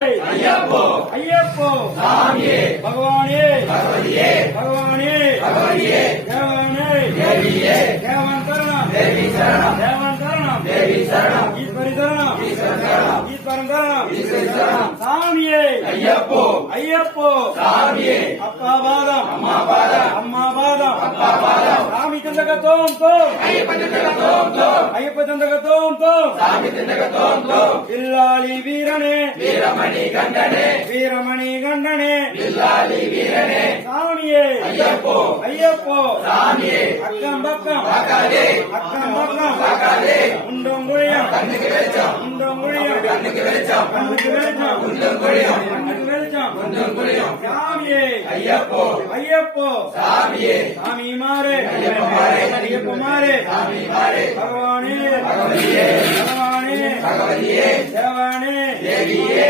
ஐயப்போ ஐயப்போ சாமியே பகவானே பகவதியே பகவானே பகவதியே தேவனே தேவியே தேவன் சரணம் தேவி சரணம் தேவன் சரணம் தேவி சரணம் ஈஸ்வரி சரணம் ஈஸ்வரி சரணம் ஈஸ்வரன் சரணம் ஈஸ்வரி சரணம் சாமியே ஐயப்போ ஐயப்போ சாமியே அப்பா பாதம் அம்மா பாதம் அம்மா பாதம் அப்பா பாதம் சாமி தந்தக தோம் தோம் ஐயப்ப தந்தக தோம் தோம் ஐயப்ப தந்தக தோம் தோம் சாமி தந்தக தோம் தோம் இல்லாலி வீரனே வீரமணி கண்டனே வீரமணி கண்டனே இல்லாலி வீரனே சாமியே ஐயப்போ ஐயப்போ சாமியே அக்கம் பக்கம் பார்க்காதே அக்கம் பக்கம் பார்க்காதே உண்டும் குழியம் கண்ணுக்கு வெளிச்சம் உண்டும் குழியம் கண்ணுக்கு வெளிச்சம் கண்ணுக்கு வெளிச்சம் உண்டும் குழியம் கண்ணுக்கு வெளிச்சம் உண்டும் குழியம் சாமியே ஐயப்போ ஐயப்போ சாமியே சாமி மாரே ஐயப்ப மாரே ஐயப்ப மாரே சாமி மாரே பகவானே பகவதியே பகவானே பகவதியே தேவனே தேவியே